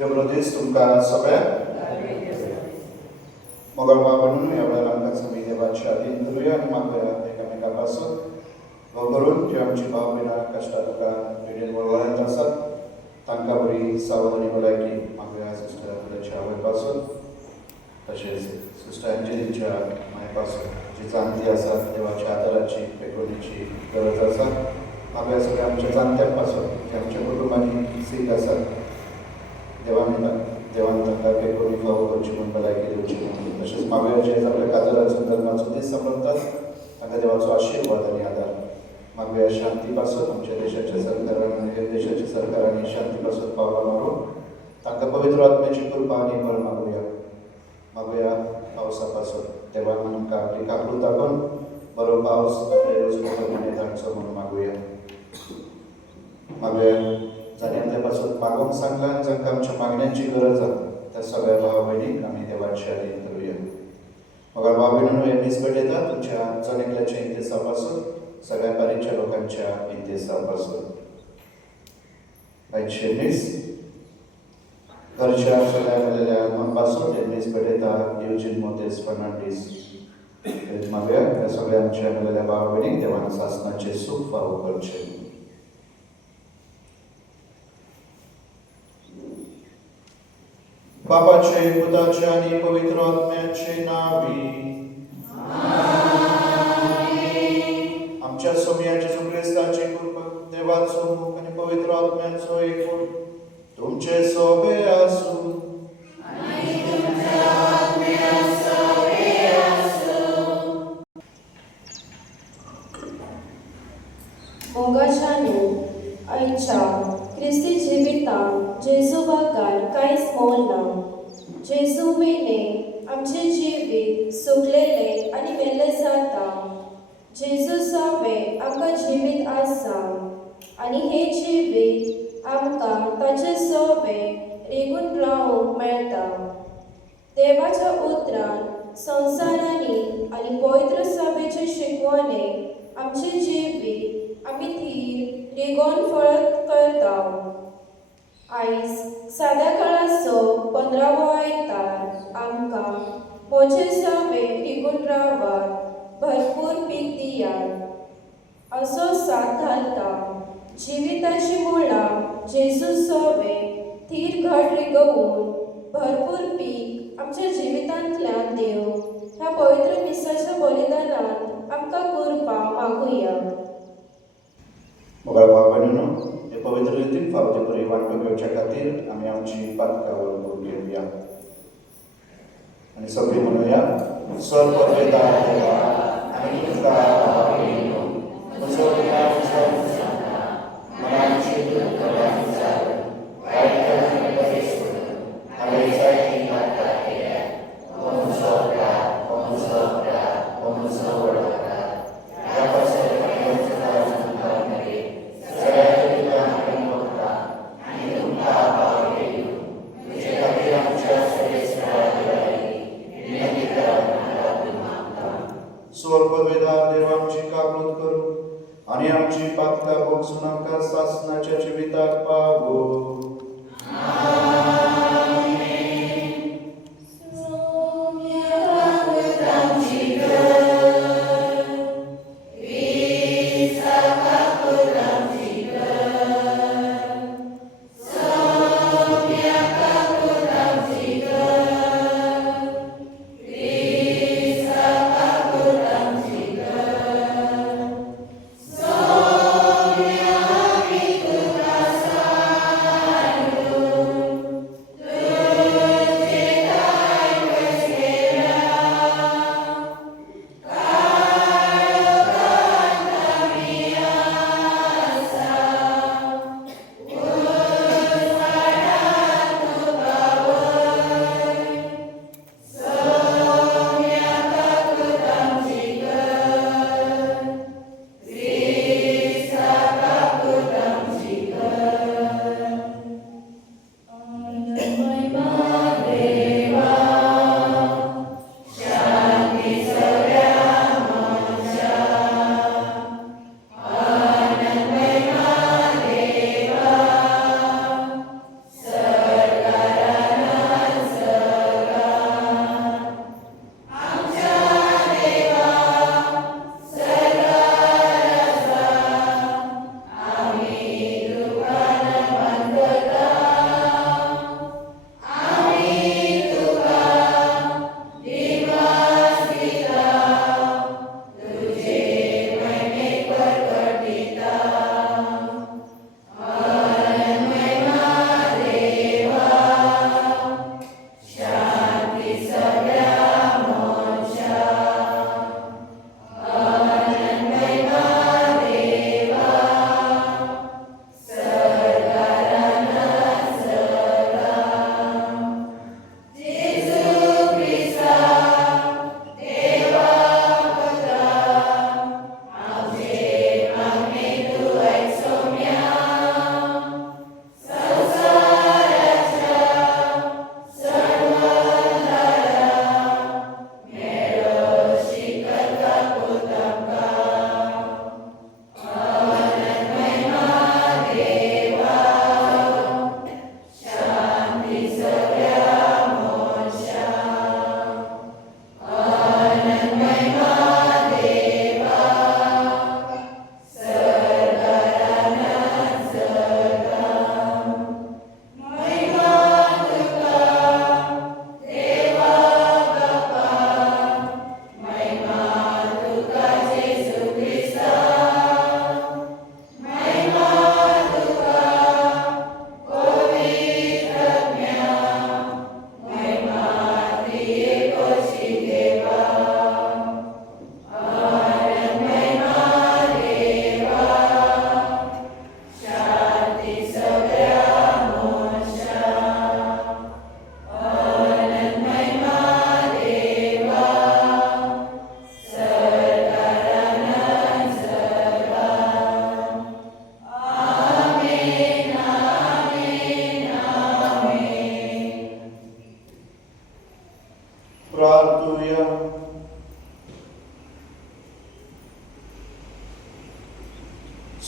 देवरोदेस तुमका सगळ्या मोगळवा बनून एवढ्या रंगाचं मी देवाची आधीन करूया आणि मागूया एकामेकापासून करून जे आमची भाव बिना कष्टा तुका मिळेल वळवळ्यात असतात तांकां बरी सावधानी भलायकी मागूया सिस्टर आपल्याच्या आवयपासून तसेच सिस्टर अंजलीच्या मायेपासून जी जाणती आसात देवाच्या आदाराची पेकोनीची गरज आसा मागूया सगळ्या आमच्या जाणत्यांपासून जे आमच्या कुटुंबांनी सीख आसात देवान तांकां पेकोनी फावो करची म्हूण भलायकी दिवची म्हणून तशेंच मागूया जे आपल्या कातराचो धर्माचो दीस समजतात तांकां देवाचो आशिर्वाद आनी आदार मागूया शांती पासून आमच्या देशाच्या सरकारान देशाच्या सरकारांनी शांती पासून पावलां मारून तांकां पवित्र आत्म्याची कृपा आनी बळ मागूया पावसा पासून देवान आमकां आपली काकूळ दाखोवन बरो पावस आपल्या रोजगार धाडचो म्हणून मागूया जाण्यांतल्या पासून मागोवंक सांगलां जांकां आमच्या मागण्यांची गरज आसा त्या सगळ्या भाव भयणीक आमी देवाची आदीन करूया मग भाव भयणींनो हे दीस भेटयता तुमच्या जनेकल्याच्या इंतेसा पासून सगळ्या बारीच्या लोकांच्या इंतेसा पासून आयचे दीस घरच्या सगळ्या मेलेल्या पासून हे दीस भेटयता युजीन मोतेस फर्नांडीस मागूया त्या सगळ्या आमच्या मेलेल्या भाव भयणीक देवान सासणाचे सूख फावो करचे बापाचे पुताचे आणि पवित्र आत्म्याचे नावी आमच्या सोमया जेजू ख्रिस्ताची कृपा देवाचो मुख आणि पवित्र आत्म्याचो एकूण तुमचे सोबे आसूं मोगाशानू आयच्या ख्रिस्ती जिवितांत जेजू वागार कांयच मोल ना जेजू मेने आमचे जिवीत सुकलेले आनी मेल्ले जाता जेजू सावे आमकां जिवीत आसा आनी हे जिवीत आमकां ताचे सोबे रेगून रावूंक मेळटा देवाच्या उतरान संवसारांनी आनी पवित्र सभेचे शिकवणे आमचे जिवीत आमी थीर रेगोन फळत करता आयज साद्या काळाचो 15वो आयतार आमकां मोचे सभे टिकून रावत भरपूर पीक दियात असो साथ घालता जिविताची मुळां जेजू सोबे थीर घट रिगवून भरपूर पीक आमच्या जिवितांतल्यान देव ह्या पवित्र मिसाच्या बलिदानांत आमकां कृपा मागुया मोगळ भाव भयणींनो हे पवित्र रितीन फावते बरी वांटो घेवच्या खातीर आमी आमची पातकां वळखून घेवया आनी सगळीं म्हणुया स्वर्ग वेदार देवा आनी तुका भावभयणींनो म्हजो देव सांगा मनाची दुख जाल आयकून बरें सोडून हांवें जायतीं नाटकां केल्यात हो म्हजो अपराध हो म्हजो अपराध हो म्हजो व्हड अपराध ह्या पासून स्वर्गवेदार देव आमची काकूळ करू आणि आमची पातकां भोगसून आमकां सासणाच्या जिविताक पावो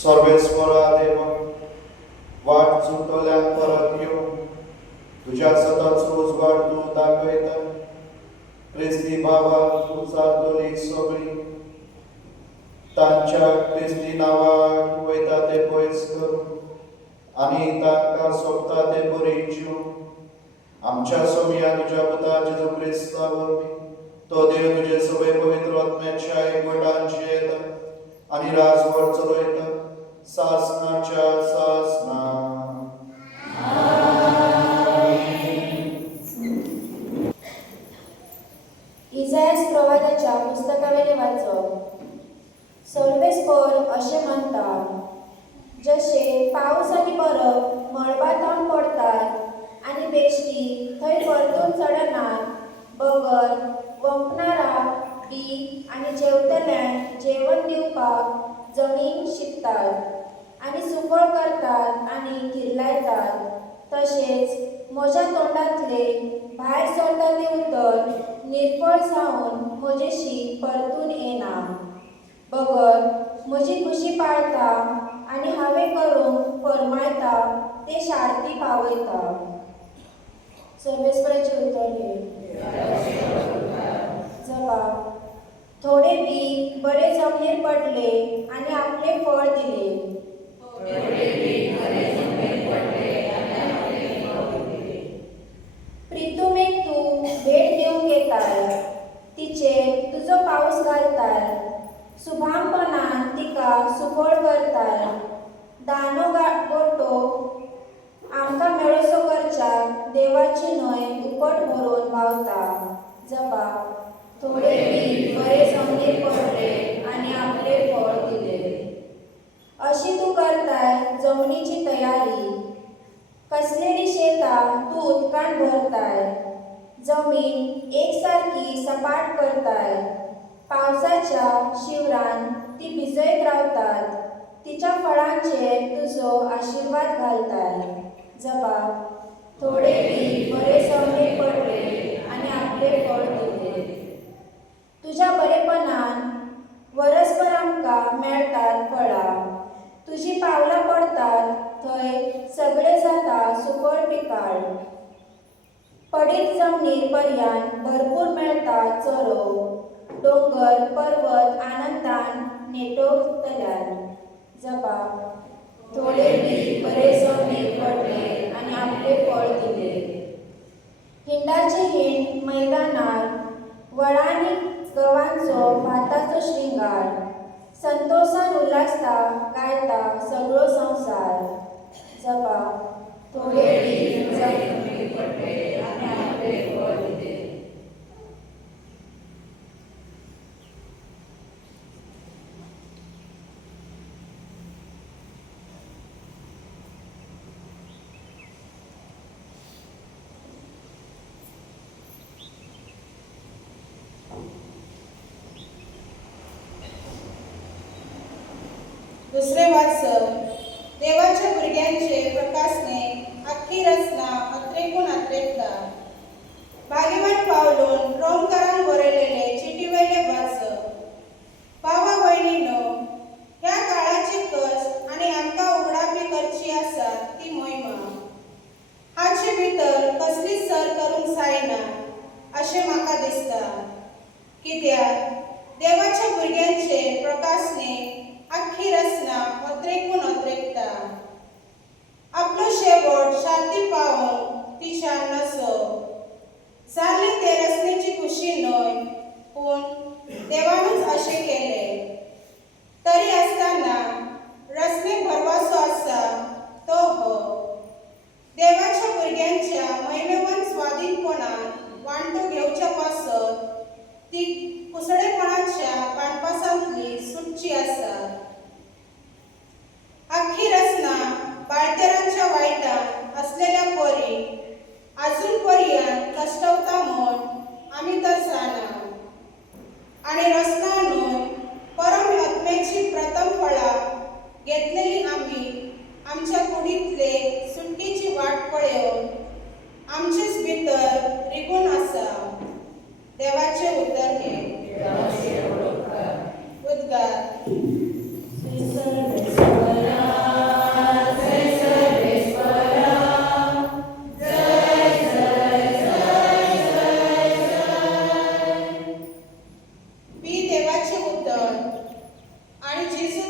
सर्वेस्वरा देव वाट चुकवल्यान परत येऊन तुझ्या सतत उजवाड तू दाखवता ख्रिस्ती भावा तू चालतली सगळी तांच्या ख्रिस्ती नावाक वयता ते पयस करून आणि तांकां सोपता ते बरी जीव आमच्या सोमिया तुझ्या पुता जेजू ख्रिस्ता वरवीं तो देव तुझे सगळे पवित्र आत्म्याच्या एकवटान जियेता आणि राजवट चलयता सासनाच्या सासना. इसायास प्रवादाच्या पुस्तकावेले वाचप. सर्वेस्पर असे म्हणता, जसे पाऊस आणि बरफ मळबातावन पडतात आणि बेश्टी थंय परतून चडनात, बगर वंपणारा बी आणि जेवतल्यान जेवण दिवपाक जमीन शिकतात आणि सुकळ करतात आणि किरलायतात, तसेच म्हज्या तोंडातले भायर सरता ते उतर निर्फळ जावन म्हजेशी परतून येना. बगर म्हजी खुशी पाळता आणि हांवें करूंक फरमायता ते शार्ती पावयता. सर्वेस्पराचे उतर हे. जबाब. थोडे बी बरे जमनीर पडले आणि आपले फळ दिले. प्रितुमेक तू भेट दिवंक येताय, तिचेर तुजो पावस घालताय, सुभामपणान तिका सुफळ करताय. दानो गोटो आमकां मेळोसो करच्याक देवाची न्हंय उकट भरून व्हांवता. जबाब. थोडे बी बरे जमनीर पडले आणि आपले फळ दिले. अशी तू करताय जमनीची तयारी. कसलेली शेतां तू उदकान भरताय. जमीन एकसारकी सपाट करताय. पावसाच्या शिवरान ती भिजयत रावतात. तिच्या फळांचेर तुजो आशीर्वाद घालताय. जबाब. थोडे बी बरे जमनीर पडले आणि आपले फळ दिले. तुझ्या बरेपणान वरसभर आमकां मेळटात फळां. तुजी पावलां पडतात थंय सगळे जाता सुकळ पिकाळ. पडीत जमनीर पर्यान भरपूर मेळटा चरो. डोंगर पर्वत आनंदान नेटोतल्यान. जबाब. थोडे बी बरे जमनीर पडले आणि आपले फळ दिले. हिंडाचे हिंड मैदानार, वळांनी गवांचो भाताचो श्रृंगार. संतोषान उल्हासता गायता सगळो संसार. जबाब. थोडे बी जमनीर पडले आणि आपले फळ दिले. दुसरे वाचन. देवाच्या भुरग्यांचे प्रकाशने आख्खी रचना अत्रेकून अत्रेकता. भागीवाट पावलून रोमकारांक बरयलेले चिटीवेले वाचप. भावा भयणींनो, ह्या काळाची कस आणि आमकां उगडापी करची आसा ती मोहिमा. हाचे भितर कसलीच सर करूंक जायना अशें म्हाका दिसता. कित्याक देवाच्या भुरग्यांचे प्रकाशने आख्खी रचना अत्रेकून अत्रेकता. आपलो शेवट शांती पावोवन ती शान नसो. जाल्ले ते रचनेची खुशी न्हय, पूण देवानूच अशें केलें. तरी आसतना रचनेक भरवसो आसा तो हो. देवाच्या भुरग्यांच्या महिमेवन स्वाधीनपणान वांटो घेवच्या पासत ती कुसडेपणाच्या पानपासांतली सुटची आसा. आख्खी रचना बाळतेरांच्या वायटान असलेल्या परी अजून पर्यंत कष्टवता म्हूण आमी तर जाणा. आणि रचना न्हय परम आत्मेची प्रथा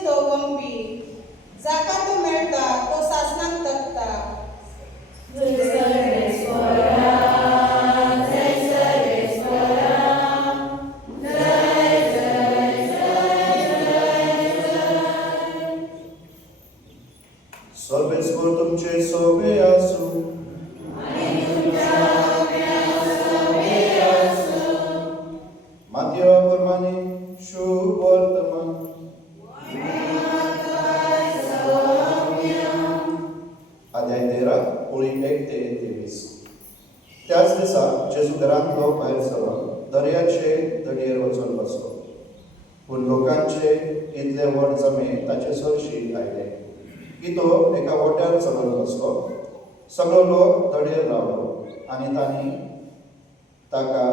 तो वंपी, जाका तो मेळटा तो सासणाक तकता. सर्वेस्वर तुमचे सोबे आसू. मातया प्रमाणे शुभ वर्तमान. अध्याय 13 ओळी 1 ते 23. त्याच दिसा जेजू घरांतलो भायर सरलो, दर्याचे तडयेर वचून बसलो. पूण लोकांचे इतले व्हड जमे ताचे सरशी आयले की तो एका ओट्यार चलत बसलो. सगळो लोक तडयेर रावलो आनी ताणें तांकां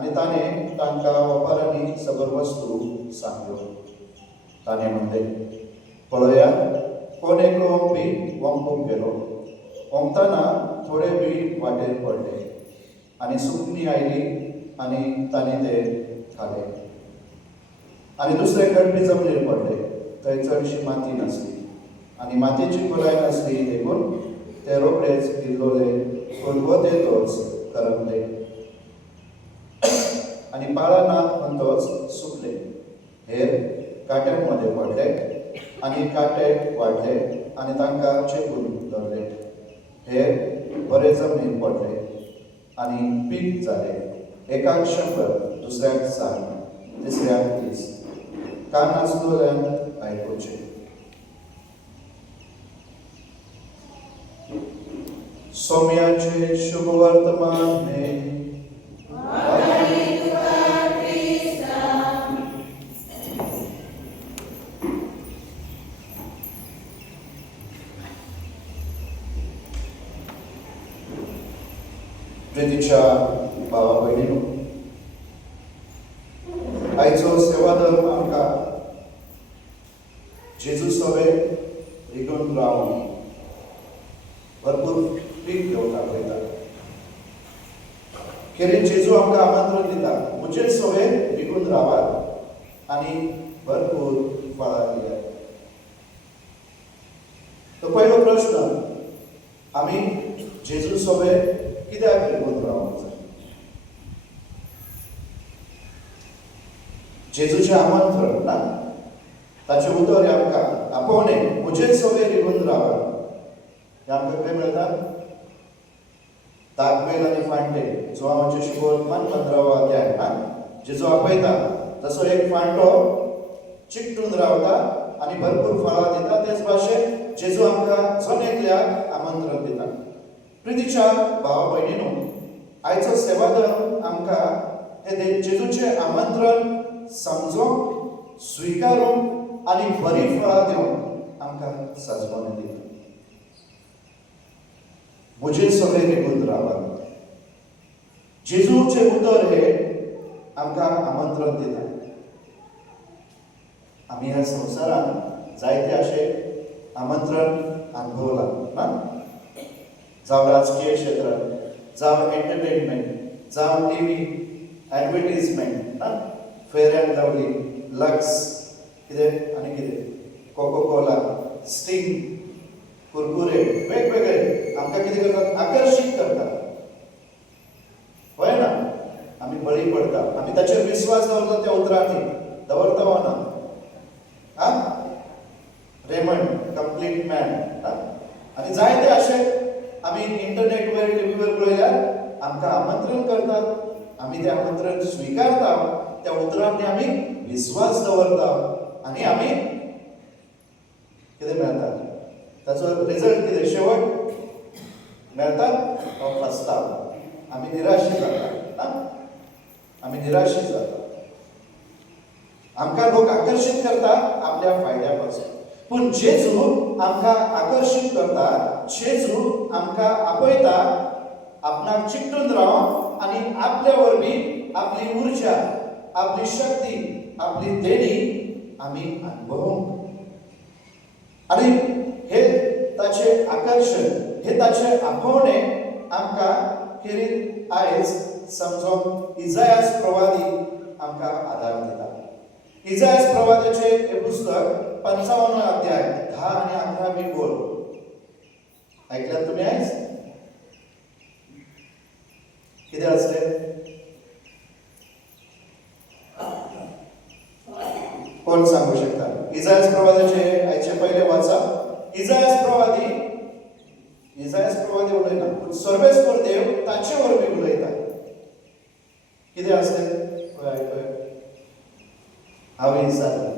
वेपाऱ्यांनी सगळ्यो वस्तू सांगल्यो. ताणें म्हणलें, पळया, कोण एकलो वंपी वंपूंक गेलो. वंपतना थोडे बी वाटेर पडले आनी सुकणीं आयली आनी ताणें ते खाले. आनी दुसरे कडबी जमनीर पडले. थंय चडशी माती नासली आनी मातयेची खोलाय नासली देखून ते रोखडेच किल्लोले, पूण वत येतोच करमले आनी पाळा ना म्हणटोच सुकले. हेर काट्यांमध्ये पडले आनी काटे वाडले आनी तांकां चेपून धरले. हेर बरे जमनीर पडले आनी पीक जाले. एकाक 100, दुसऱ्याक 60, तिसऱ्याक 30. कान आसलोल्यान आयकुचें. सोम्याचे शुभ वर्तमान हे. प्रितीच्या भावा भयणीनो, आयचो सेवा धर्म आमकां जेजू सवे रिगून रावन भरपूर पीक घेवंक दाखयता. खेरीत जेजू आमकां आमंत्रण दिता, म्हजे सवे रिगून रावात आनी भरपूर फळां दियात. तो पयलो प्रश्न, आमी जेजू सवे कित्याक रिगून रावंक जाय? जेजूचें आमंत्रण ना, ताचें उतर हें आमकां आपोवणें, म्हजे सवे रिगून रावात. हें आमकां खंय मेळटा? दाखवेल आनी फांटे, जो आमचे शुभ वर्तमान 15वा अध्याय. जेजू आपयता जसो एक फांटो चिकटून रावता आनी भरपूर फळां दिता, तेच भाशेन जेजू आमकां जनेकल्याक आमंत्रण दिता. प्रितीच्या भावा भयणीनो, आयचो सेवा धर्म आमकां हे जेजूचें आमंत्रण समजून, स्विकारून आनी बरी फळां दिवन आमकां सजवण दिता. म्हजे सगळे निघून रावात. जेजूचे उतर हे आमकां आमंत्रण दिता. आमी ह्या संवसारांत जायते अशे आमंत्रण अनुभवला ना, जावं राजकीय क्षेत्रांत, जावं एंटरटेनमेंट, जावं टीव्ही, एडवर्टिजमेंट ना, फेर अँड लवली, लक्स, कितें आनी कितें, कोको कोला, स्टिंग, कुरकुरे, वेगवेगळे आमकां कितें करतात? आकर्शीत करतात. पळय ना, आमी बळी पडटा, आमी ताचेर विश्वास दवरता. त्या उतरांनी दवरता वा ना? Raymond, complete man. आनी जायते अशे आमी इंटरनेट वयर, टीव्हीवर पळयल्यार आमकां आमंत्रण करतात. आमी तें आमंत्रण स्विकारता. त्या उतरांनी आमी विश्वास दवरता आनी आमी कितें मेळटा? ताचो रिजल्ट कितें? शेवट मेळटा तो फसता. आमी निराशी जाता. आमी निराशी जाता. आमकां लोक आकर्शीत करता आपल्या फायद्या पासून. पूण जेजू आमकां आकर्शीत करता, जेजू आमकां आपयता आपणाक चिकटून रावन आनी आपल्या वरवीं आपली उर्जा, आपली शक्ती, आपली देणी आमी अनुभवूंक. आनी हे ताचें आकर्शण, हे ताचें आपोवणें आमकां खेरीत आयज समजोंक इजायास प्रवादी आमकां आदार दिता. इजायास प्रवादाचें हें पुस्तक 55 अध्याय 10 आणि 11 बोल ऐकल्यात तुम्ही आहेस किती असते कोण सांगू शकता? इसायास प्रवादीचे आयचे पहिले वाचा. इसायास प्रवादी उलयता सर्वेस्वर देव ताचे वरवीं उलयता किती असते हांवें विचारलें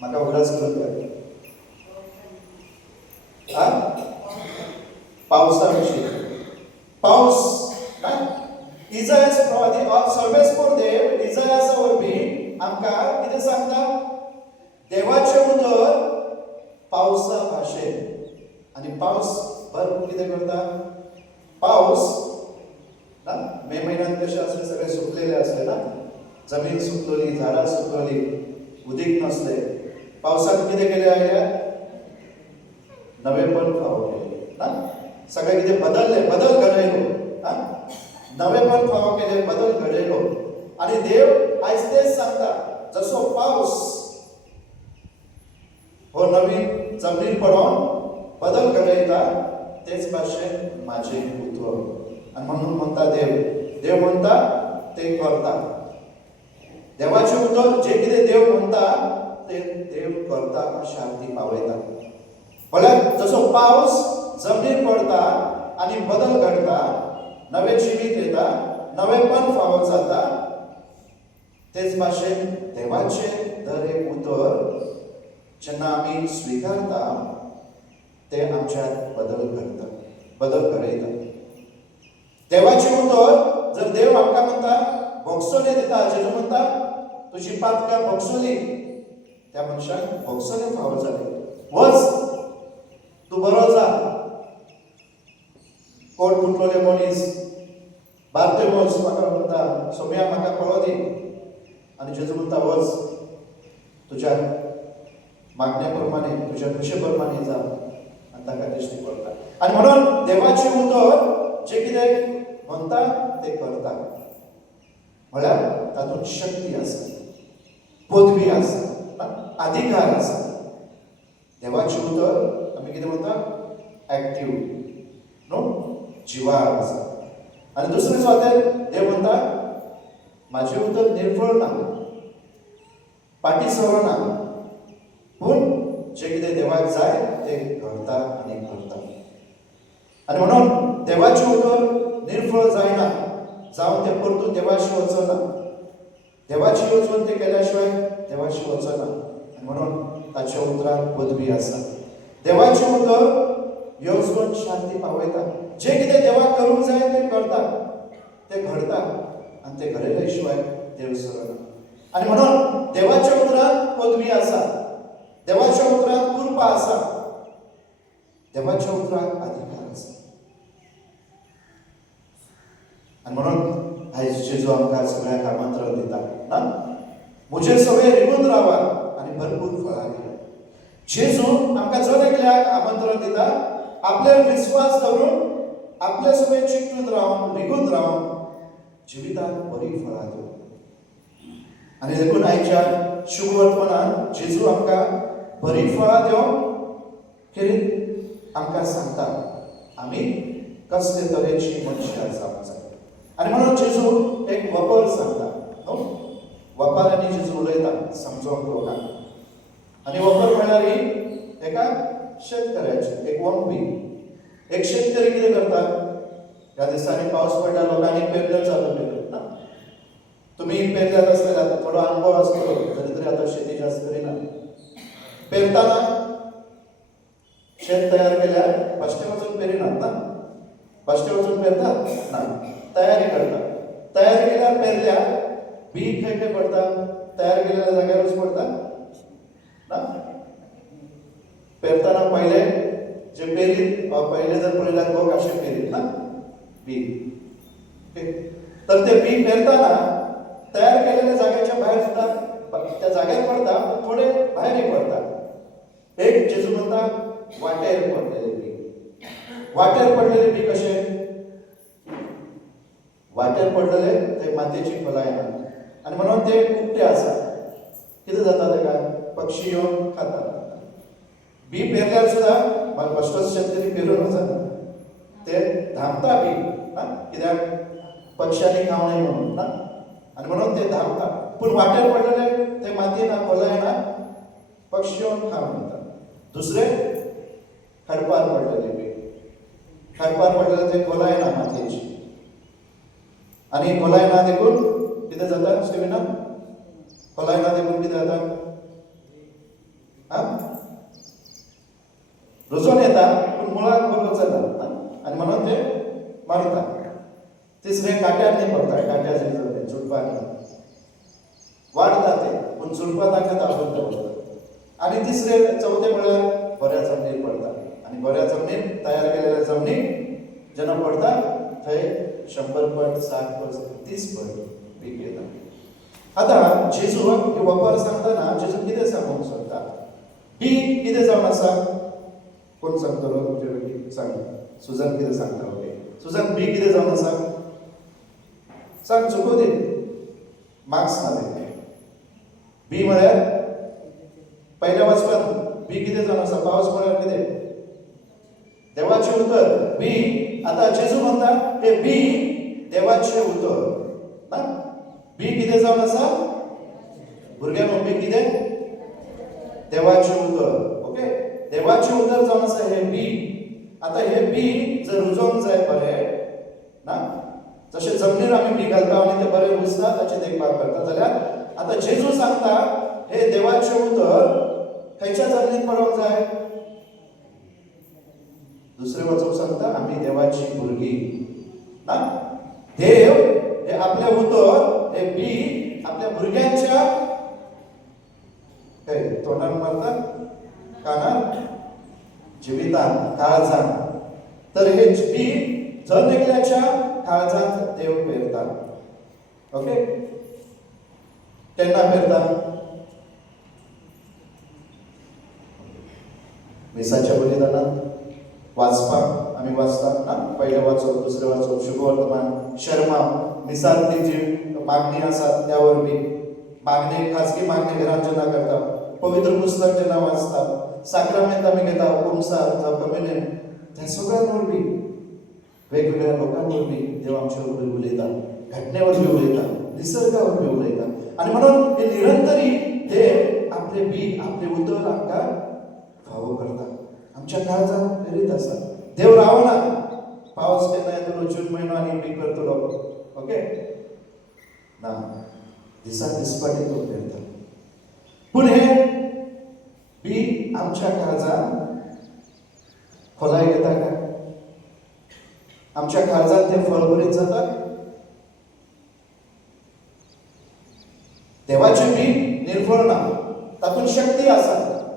म्हाका उगडास करून दिया पावसा विशीं पावस ना इसायास प्रवादी सर्वेस्वर देव इसायासा वरवीं आमकां कितें सांगता देवाचें उतर पावसा भाशेन आणि पाऊस भरपूर कितें करता पाऊस ना मे महिन्यात कशें असले सगळे सुकलेले असले ना जमीन सुकलोली झाडां सुकलोली उदीक नसले पावसात कितें केले आयल्या नवेपण फावो केले ना सगळे कितें बदल घडयलो नवेपण फावो केले बदल घडयलो आणि देव आयज तेच सांगता जसो पाऊस हो नवीन जमनीर पडोन बदल घडयता तेच भाशेन माझे उतर आणि म्हणून म्हणता देव म्हणता ते करता देवाचे उतर जे कितें देव म्हणता ते देव करता शांती पावयता म्हळ्यार जसो पावस जमनीर पडता आणि बदल घडता नवे जिवीत येता नवेपण फावो जाता तेच भाशेन देवाचे दर एक उतर जेन्ना आमी स्विकारता ते आमच्यात बदल घडयता देवाचे उतर जर देव आमकां म्हणटा भोगसोले दिता जेजू म्हणटा तुजी पातकां भोगसोली त्या मनशाक भोगसोले फावो जाले वच तूं बरो जा कोण फुटलोले मनीस बार्तेमोस म्हाका म्हणटा सोम्या म्हाका पळो दी आनी जेजू म्हणटा वच तुज्या मागण्या प्रमाणे तुज्या खुशे प्रमाणे जा आनी ताका दिश्टी पडटा आनी म्हणून देवाचे उतर जे कितें म्हणटा ते करता म्हळ्यार तातूंत शक्ती आसा पदवी आसा अधिकार आसा देवाचे उतर आमी कितें म्हणटा एक्टीव न्हू जिवार आसा आनी दुसरे सुवातेर देव म्हणटा म्हाजें उतर निर्फळ ना पाटी ना पूण जे कितें देवाक जाय ते घडता आनी करता आनी म्हणून देवाचें उतर निर्फळ जायना जावन ते परतून देवाशी वचना देवाची येवजण ते केल्या शिवाय देवाशी वचना आनी म्हणून ताच्या उतराक पदवी आसा देवाचें उतर येवजण शांती पावयता जे कितें देवाक करूंक जाय ते करता ते घडता आनी ते घडयले शिवाय देव सरना आनी म्हणून देवाच्या उतरांत पदवी आसा देवाच्या उतरांत कृपा आसा देवाच्या उतरांत अधिकार आसा आनी म्हणून आयज जेजू आमकां सगळ्यांक आमंत्रण दिता ना म्हजे सगळे रिगून रावा आनी भरपूर फळां घेया जेजू आमकां जर एकल्याक आमंत्रण दिता आपल्यार विश्वास दवरून आपले सगळे चिंतून रावन रिगून रावन जिवितांत बरी फळां घेवं आनी देखून आयच्या शुभ वर्तमानांत जेजू आमकां बरी फळां दिवं खेरीत आमकां सांगता आमी कसले तरेची मनशां जावंक जाय आनी म्हणून जेजू एक वपर सांगता न्हू वपारांनी जेजू उलयता समजोवंक लोकांक आनी वपर म्हळ्यार ही एका शेतकऱ्याची एक वंपी एक शेतकरी कितें करता ह्या दिसांनी पावस पडला लोकांनी पेरण्यो चालू केल्यो ना तुमी पेरल्यात आसले जाता थोडो अनुभव आसतलो तरी तरी आतां शेती जास्त करिना पेरताना शेत तयार केल्यार फस्टे वचून पेरिनात ना फस्टे वचून पेरतात ना तयारी करतात तयार केल्यार पेरल्या बी खंय खंय पडता तयार केलेल्या जाग्यारूच पडता ना पेरताना पहिले जे पेरीत पहिले जर पळयल्यार लोक अशें पेरीत ना बी तर ते बी पेरताना तयार केलेल्या जाग्याच्या भायर सुद्धा त्या जाग्यार पडता पण थोडे भायरय पडतात एक जेजू म्हणटा वाटेर पडलेले बी वाटेर पडलेले बी कशे वाटेर पडलेले ते मातयेची खोलाय ना आनी म्हणून ते उक्ते आसा कितें जाता तेका पक्षी येऊन खातात. बी पेरल्यावर सुद्धा मला बसतोच शेतकरी पेरून वचना ते धामता बी कित्याक पक्ष्यांनी खाऊ नये म्हणून ना, आणि म्हणून ते धामता. पण वाट्यार पडलेले ते माती ना खोलाय ना पक्षी येऊन खाऊन येतात. दुसरे खडपार पडलेले बी, खडपार पडलेले ते खोलाय ना मातयेची, आणि खोलाय ना देखून कितें जाता स्टिमिना, खोलाय ना देखून कितें जाता रुजून येता पण मुळाक खोल वचना आणि म्हणून ते मरता. तिसरे काट्यांनी पडता, काट्याचे जमले चुडपांनी वाढता ते पण चुडपा ताका दाबून दवरता. आणि तिसरे चौथे म्हळ्यार बऱ्या जमनीर पडता, आणि बऱ्या जमनीर तयार केलेल्या जमनीर जेन्ना पडता थंय 100 पट 60 पट 30 पट पीक येता. आता जेजू ही वपार सांगतना जेजू कितें सांगूंक सोदता, बी कितें जावन आसा कोण सांगतलो तुमचे पैकी सांग. सुजन कितें सांगता? ओके सुजन, बी कितें जावन आसा सांग, चुको दे, मार्क्स ना दे. बी म्हळ्यार पहिल्या वाचपात बी कितें जावन आसा, पावस म्हळ्यार कितें देवाचे उतर. बी आता जेजू म्हणटा हे बी देवाचे उतर ना. बी कितें जावन आसा भुरग्यांनो, बी कितें देवाचे उतर. ओके देवाचे उतर जावन आसा हे बी. आता हे बी जर रुजोवंक जाय बरें ना, जशें जमनीर आमी बी घालता आनी ते बरें रुजता ताची देखभाल करता, जाल्यार आता जेजू सांगता हे देवाचे उतर खंयच्या जमनीत पडोवंक जाय. दुसरे वचोवंक सांगता आमी देवाची भुरगीं ना. देव हे आपले उतर हे बी आपल्या भुरग्यांच्या तोंडान मारता, कानार, जिवितांत, काळजांत. तर हे बी जण एकल्याच्या काळजांत देव पेरता. ओके केन्ना पेरता? मिसाच्या बलिदानात वाचपाक आमी वाचतात ना, पयलें वाचप दुसरें वाचप शुभ वर्तमान शर्मा मिसांतली जी मागणी आसा त्या वरवीं मागणी खाजगी मागणी घरांत जेन्ना करता, पवित्र पुस्तक जेन्ना वाचता, साक्रामेंत आमी घेता, उपमसार जावं कम्युनियन, त्या सगळ्यां वरवीं वेगवेगळ्या लोकां वरवीं देव आमचे वरवीं उलयता, घटने वरवीं उलयता, निसर्गा वरवीं उलयता. आनी म्हणून हे निरंतरी देव आपले बी आपले उतर आमकां फावो करता, आमच्या काळजांत पेरीत आसा. देव रावना, पावस केन्ना येतलो जून म्हयनो आनी बी करतलो, ओके ना, दिसा दिसपाटी तो पेरता. पूण हे बी आमच्या काळजांत खोलाय घेता काय? आमच्या काळजांत ते फळभरीत जाता? देवाचे बी निर्फळ ना, तातूंत शक्ती आसा,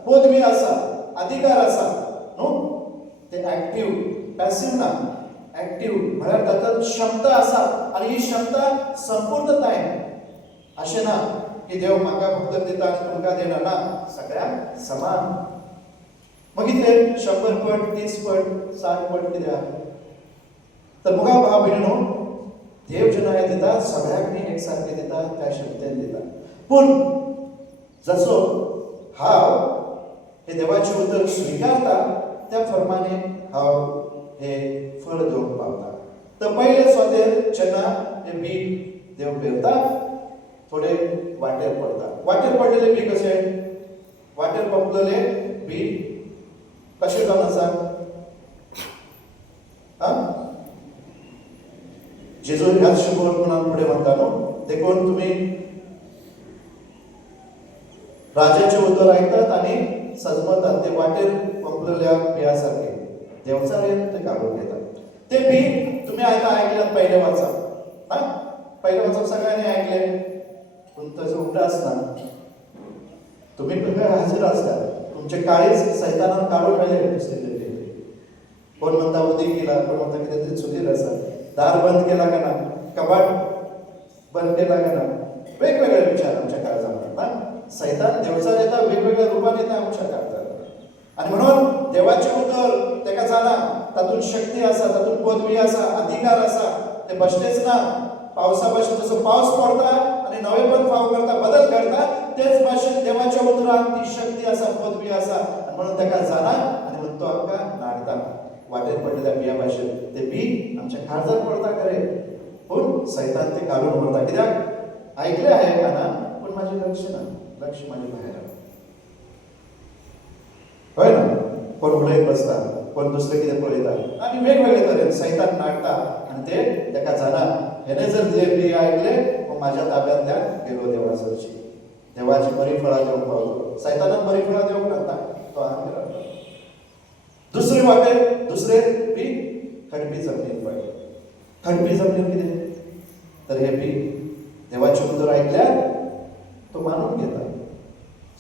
पदवी आसा, अधिकार आसा न्हू. ते ऍक्टिव्ह पॅसिव्ह ना, ऍक्टिव्ह म्हळ्यार तातूंत क्षमता आसा, आनी ही क्षमता संपूर्णतायेन अशें ना की देव म्हाका फक्त दिता आनी तुमकां देना, ना, सगळ्यांक समान. मागीर ते 100 पट 30 पट 60 पट कित्याक? तर मुगा भाव भयणीनो, देव जेन्ना हें दिता सगळ्यांक न्ही एकसारकें दिता, त्या क्षमतेन दिता. पूण जसो हांव हे देवाचे उतर स्विकारता त्या प्रमाणे हांव हे फळ घेवंक पावता. तर पयले स्वातेर जेन्ना हे बी देव पेरता, थोडे वाटेर पडता. वाटेर पडलेले बी कशे? वाटेर पडलेले बी कशे जावन आसा? जेजू ह्याच शुभवर्तमानान फुडें म्हणटा न्हू, देखून तुमी राजाचे उतर आयकतात आनी सजमतात, ते वाटेर पंपलेल्या बिया सारखे देवचारेन ते काडून घेतात. ते बी तुमी आयतां आयकल्यात पयले वाचप, पयले वाचप सगळ्यांनी आयकले, पूण तसं उलटं आसना. तुम्ही हाजीर आसता, तुमचे काळीज सैतानान काडून व्हेले दुसरे तरेन. कोण म्हणता उदीक केला, कोण म्हणता कितें तरी चुकीर आसा, दार बंद केला काय ना, कपाट बंद केला काय ना, वेगवेगळे विचार आमच्या काळजांत येतात. सैतान देवचार येता, वेगवेगळ्या रुपान येता आमच्या काळजांत. आणि म्हणून देवाचे उतर तेका जाणा, तातूंत शक्ती आसा, तातूंत पदवी आसा, अधिकार आसा. ते बश्टेच ना, पावसा भशेन जसो पावस पडटा आनी नवेपण फाव करता, बदल करता, तेच भाशेन देवाच्या उतराक ती शक्ती आसा, पदवी आसा, आनी म्हणून ताका जाणा आनी म्हणून तो आमकां नाडटा. वाटेर पडलेल्या बिया भाशेन ते बी आमच्या काळजात पडता खरे, पूण सैतान ते काढून उडता. कित्याक ऐकले आहे काना, पूण माझे लक्ष ना, लक्ष माझे बाहेर आहे. होय ना, कोण उलयत बसता, कोण दुसरें कितें पळयता आनी वेगवेगळे तरेन सैतान नाडटा आनी ते ताका जाणा. हेणे जर जे बी ऐकले मग माझ्या ताब्यांतल्यान गेलो देवा चडशी, देवाची बरी फळां देवंक पावलो. सैतानाक बरी फळां देवंक नाका, तो आंग रावता. दुसरे वाटेर दुसरे बी खडपी जमनीर पडले. खडपी जमनीर कितें तर हे बी देवाचे उतर ऐकल्यार तो मानून घेता,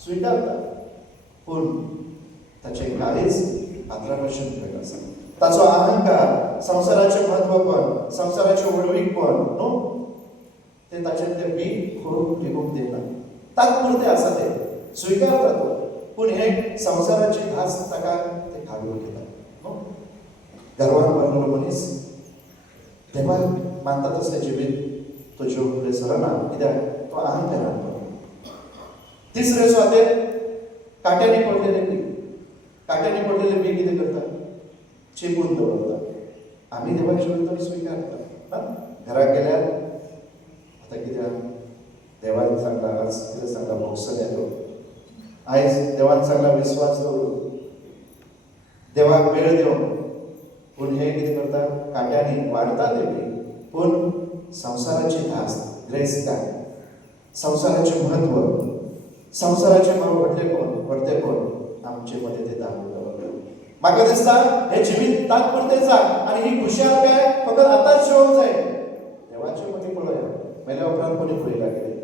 स्विकारता, पूण ताचे काळीच पात्रापासून भेट आसा. ताचो अहंकार, संसाराचे म्हत्वपण, संसाराचे वडवीकपण न्हू, ते ताचेर ते बी खोडून निघूंक दिना. तात्पुरते आसा ते, स्विकारता तो, पूण हे संसाराची धास ताका ते काडून घेता न्हू. गर्वान भरलेलो मनीस देवाक मानता तसलें जिवीत तो जीव फुडें सरना, कित्याक तो अहंकारान भरला. तिसरे स्वातेर काट्यांनी पडलेले बी, काट्यांनी पडलेले बी कितें करता, चिपून दवरता. आमी देवाची उतर स्विकारता. घराक गेल्यार आतां कित्याक देवान सांगला, आज कितें सांगला, भोगसर येतो. आयज देवान सांगला विस्वास दवरून, देवाक वेळ दिवं, पूण हे कितें करता, काट्यांनी वाडता ते बी, पूण संसाराची धास, ग्रेसकाय, संसाराचे म्हत्व, संसाराचे व्हडलेपण आमचे मध्ये ते दाखवता. म्हाका दिसता हे जिवीत तात्पुरतें जाग आनी ही खुशालकाय फकत आतांच जेवंक जाय. देवाचे मतीं पळया, मेल्या उपरांत कोणी पळयला कितें.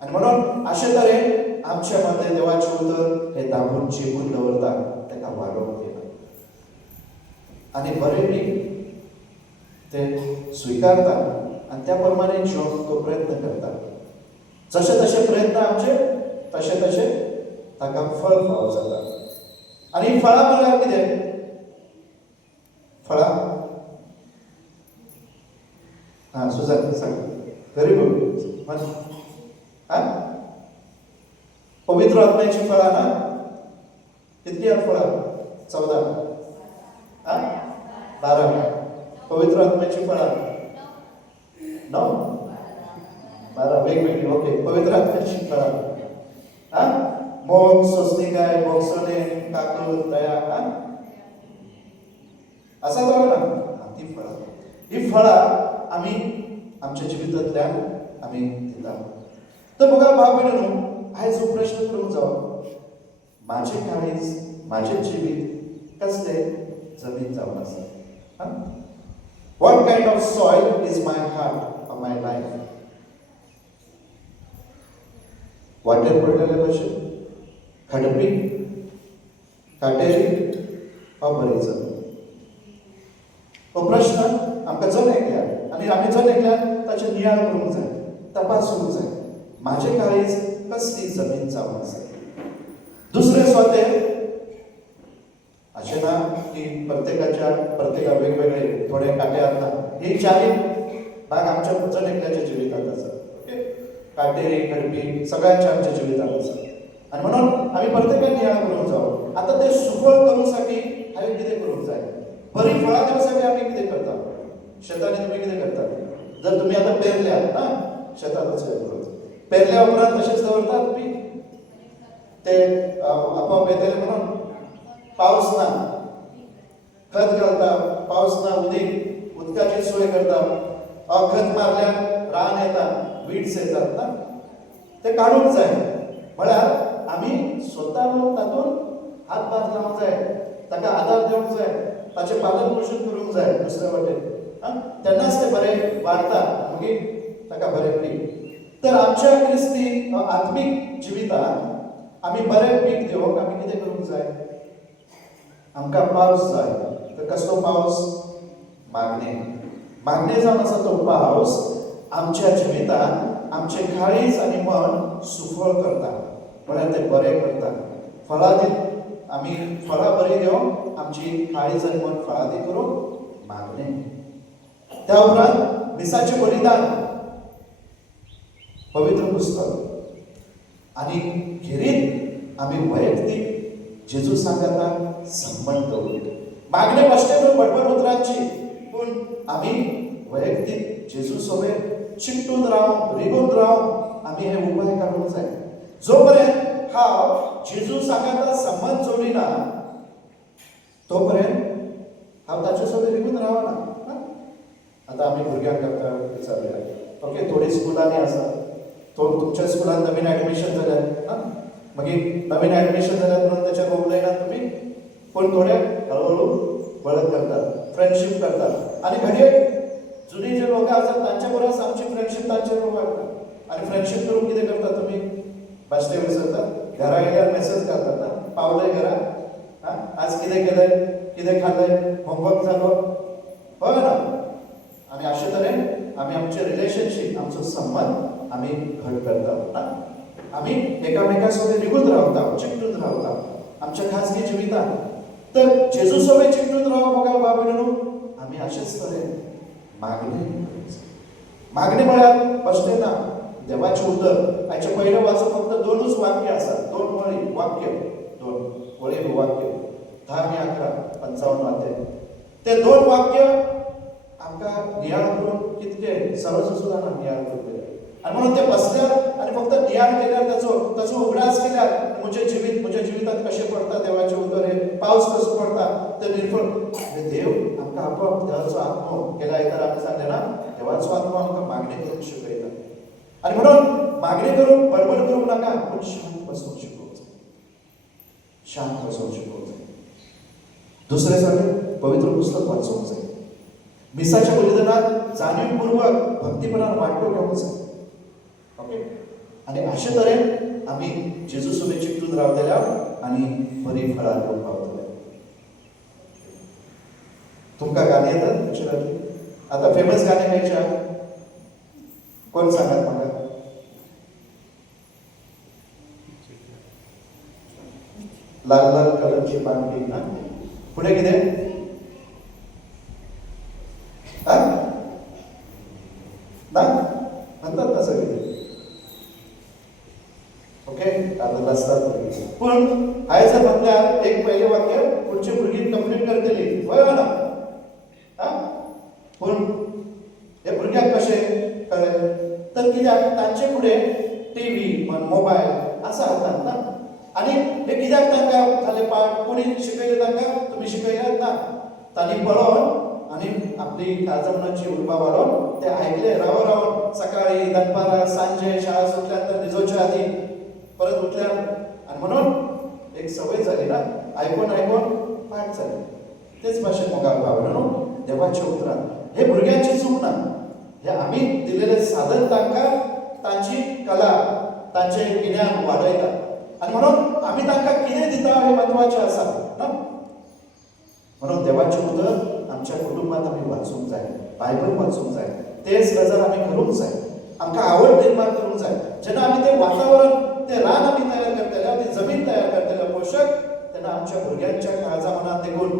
आनी म्हणून अशे तरेन आमच्या मध्ये देवाचे उतर हे दाबून चिपून दवरता, ताका वाडोवंक दिना. आनी बरें बी ते स्विकारता आनी त्या प्रमाणे जिवंक तो प्रयत्न करता. जशे तशे प्रयत्न आमचे तशे तशे ताका फळ फावो जाता. आनी फळां म्हळ्यार कितें, फळां सुजान सांग, व्हेरी गुड. पवित्र आत्म्याची फळां ना, कितली आहात फळां? 14 12. पवित्र आत्म्याची फळां 9 12 वेगवेगळी. ओके, पवित्र आत्म्याची फळां मोग, स्वस्तिकाय, भोगसणे, काकूळ, दया असा जावं ना. ती फळां, ही फळां आमी आमच्या जिवितांतल्यान आमी दिता. तर बघा भाव भयणीनो, आयज जो प्रश्न करूंक जावं, माझे काळीज, माझे जिवीत कसले जमीन जावन आसा. What kind of soil is my heart or my life? वाटेर पडलेले भशेन, खडपी, काटेरी वा बरी जमीन. हो प्रश्न आमकां जण ऐकल्यार आनी आमी जण ऐकल्यार ताचे नियाळ करूंक जाय, तपासूंक जाय. माझे काळीज कसली जमीन जावन आसा. दुसरे स्वातेर अशें ना की प्रत्येका वेगवेगळे थोडे काटे आसता. ही चारय भाग आमच्या जण एकल्याच्या जिवितांत आसा. काटेरी, खडपी सगळ्यांच्या आमच्या जिवितांत आसा. आनी म्हणून आमी प्रत्येकान नियाळ करूंक जावो. आतां ते सुफळ करूंसाठी हांवें कितें करूंक जाय, बरी फळां दिवसाठी आमी कितें करता. शेतांनी तुमी कितें करतात, जर तुमी आतां पेरल्यात ना, शेतांत पेरल्या उपरांत तशेंच दवरतात पीक, ते आपोआप येतले म्हणून. पावस ना, खत घालता, पावस ना, उदकाची सोय करता, खत मारल्यार रान येता, वीड्स येतात ना, ते काडूंक जाय. म्हळ्यार आमी स्वता तातूंत हातभार लावंक जाय, ताका आदार दिवंक जाय, ताचें पालन पोशण करूंक जाय दुसरे वाटेन. तेन्नाच ते बरें वाडटा, मागीर ताका बरें पीक. तर आमच्या क्रिस्ती आत्मीक जिवितांत आमी बरें पीक दिवंक आमी कितें करूंक जाय. आमकां पावस जाय. तर कसलो पावस? मागणे जावन आसा तो पावस आमच्या जिवितांत आमचे काळीज आनी मन सुफळ करता, म्हळ्यार ते बरें करता. फळां दित आमी फळां बरीं दिवंक आमची काळीज आनी मन फळादी करूंक मागणे. त्या उपरांत मिसाचें बलिदान, पवित्र पुस्तक आणि खेरीत आम्ही वैयक्तिक जेजू सांगाता संबंध उरले मागणे बसते बडबड उतरांची पण आम्ही वैयक्तिक जेजू सोबत चिकटून राहून रिगून राहून आम्ही हे उपाय काढून जाय जोपर्यंत हा जेजू सांगाता संबंध जोडिना तोपर्यंत हांव ताचे सोबत रिगून रावना आता आम्ही भुरग्यांक करता विचारल्या ओके थोडी स्कुलांनी आसा तो तुमच्या स्कुलान नवीन ॲडमिशन जाल्यार मागीर नवीन ॲडमिशन जाल्यार म्हणून त्याच्यात उलयनात तुम्ही पण थोडे हळूहळू वळख करतात फ्रेंडशीप करतात आणि घडये जुनी जे लोक आसात तांच्या बरोबर आमची फ्रेंडशीप तांचे बरोबर वाडटा आणि फ्रेंडशीप करून कितें करता तुम्ही बाश्टे विसरतात घरा गेल्यार मेसेज घालतात ना पावले घरा आज कितें केलें कितें खाल्लें होमवर्क जालो होय ना आणि अशे तरेन आमी आमचे रिलेशनशीप आमचो संबंध आमी घट करता आमी एकामेका सोबत निगून रावता चिकटून रावता आमच्या खाजगी जिवितांत तर जेजू सोबत चिकटून रावप मोगा बाबडू आमी अशेच तरेन मागणी म्हळ्यार बसते ना देवाचे उतर हाचे पयले वाचो फक्त दोनच वाक्य आसात दोन वळी वाक्य दोन वळी वाक्य 10 आणि 11 55 वाक्य ते दोन वाक्य आमकां नियाळ करून कितके सरस सुद्दां नियाळ करून आणि म्हणून ते बसल्यार आणि फक्त नियाळ केल्यार ताचो उगडास केल्यार म्हजे जिवितांत कशें पडटा देवाचे उतर हे पावस कसो पडटा ते निर्फळ देव आमकां आपोआप देवाचो आत्मो केल्या आयतार आमी सांगले ना देवाचो आत्मो आमकां मागणी करूंक शिकयता आणि म्हणून मागणी करून बडबड करूंक नाका पूण शांत बसून शिकोवंक जाय शांत बसून शिकोवंक जाय दुसरे सांगले पवित्र पुस्तक वाचूंक जाय मिसाच्या बलिदानात जाणीवपूर्वक भक्तीपणान वांटो घेवंक जाय ओके आणि अशे तरेन आमी जेजू सोबत चिकटून रावतल्या आणि बरी फळां घेवंक पावतले तुमकां गाणी येतात अक्षरांतली आता फेमस गाणी खंयच्या कोण सांगात म्हाका लाल लाल कलरची बांगडी ना पुढे कितें ना म्हणतात ना सगळे ओके आता असतात पण आयज म्हटल्यार एक पहिले वाक्य पुढची भुरगीं कंप्लीट करतली होय ना पण हे भुरग्याक कशें कळ्ळें तर कित्याक तांचे फुडें टीव्ही मोबायल आसा हातांत ना आणि हे कित्याक तांकां जाले पाठ कोणी शिकयले तांकां तुमी शिकयल्यात ना तांणी पळोवन आणि आपली काळजमणाची उर्बा वाडोवन ते आयकले रावन सकाळी दनपारां सांजे शाळा सुटल्यानंतर न्हिदोच्या आदी परत उठल्यार आणि म्हणून एक संवय जाली ना आयकून पाठ जाले तेच भाशेन मोगा भावना देवाच्या उतरांत हे भुरग्यांची चूक ना हे आमी दिलेले साधन तांकां तांची कला तांचे गिन्यान वाडयता आणि म्हणून आमी तांकां कितें दिता हें म्हत्वाचें आसा ना म्हणून देवाचें उतर आमच्या कुटुंबात आमी वाचूंक जाय बायबल वाचूंक जाय तेच गजाल आमी करूंक जाय आमकां आवड निर्माण करूंक जाय जेन्ना आमी तें वातावरण ते रान आमी तयार करतले ती जमीन तयार करतले पोषक तेन्ना आमच्या भुरग्यांच्या काळजा मनात देखून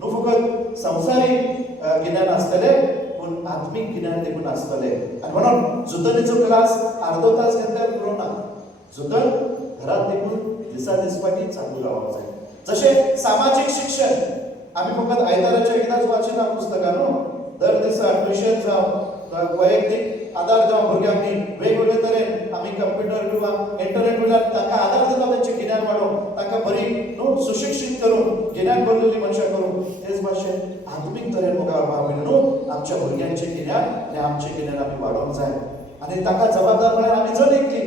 न्हू फकत संवसारीक गिन्यान आसतले पूण आत्मीक गिन्यान देखून आसतले आनी म्हणून जुतनीचो क्लास अर्दो तास घेतल्यार पुरोना जुतन घरात देखून दिसा दिसपाटी चालू रावप जाय जशें सामाजीक शिक्षण आमी फकत आयताराच्या एकदांच वाचिना पुस्तकां न्हू दर दिसा ट्युशन जावं वैयक्तीक आदार जावं भुरग्यांनी वेगवेगळे तरेन आमी कंप्युटर किंवा इंटरनेट वयल्यान तांकां आदार दिता तांचें गिन्यान वाडोवंक तांकां बरी न्हू सुशिक्षीत करून गिन्यान भरलेली मनशां करून तेच भाशेन आत्मीक तरेन मोगा भावना न्हू आमच्या भुरग्यांचें गिन्यान आनी आमचें गिन्यान आमी वाडोवंक जाय आनी ताका जबाबदार म्हळ्यार आमी जण एकली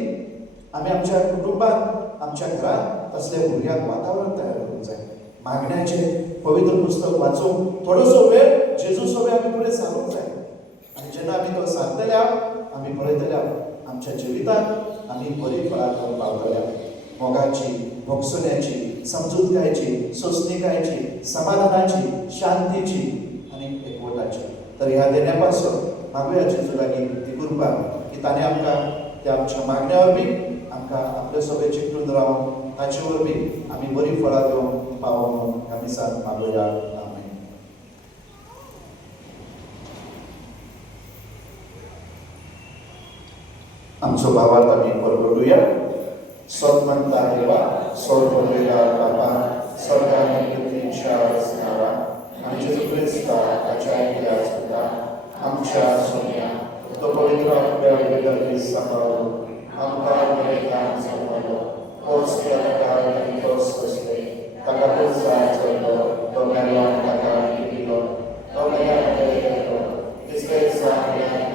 आमी आमच्या कुटुंबात आमच्या घरांत तसले भुरग्यांक वातावरण तयार करूंक जाय मागण्याचें पवित्र पुस्तक वाचूंक थोडोसो वेळ जेजू सोबत आमी फुडें सारूंक जाय आनी जेन्ना आमी तो सारतल्या आमी पळयतल्या आमच्या जिवितांत आमी बरी फळां घेवंक पावतल्या मोगाची भोगसुण्याची समजूतकायेची सोंसणीकायेची समाधानाची शांतीची आनी एकवटाची तर ह्या देण्या पासून मागुया जेजू लागीं ती कृपा की ताणें आमकां त्या आमच्या मागण्या वरवीं आमकां आपले सोबत चिकटून रावन ताचे वरवीं आमी बरी फळां घेवंक पावो म्हणून ह्या दिसान मागुया आमेन. आमचो भावार्थ आमी परगटुया स्वत म्हणता देवा, स्वत पदवीदार बाबा, स्वर्गाने पृथ्वीच्या असणारा आणि जेजू ख्रिस्ता ताच्या इतिहास होता आमच्या सोन्या तो पवित्र आपल्या विवेकाने सांभाळून आमकां बरेकान सांभाळलो पोचल्या ताका तोच बसले ताका पुरसाद चडलो तो मेलो ताका दिलो तो मेल्यार गेलो तिसरे दिसा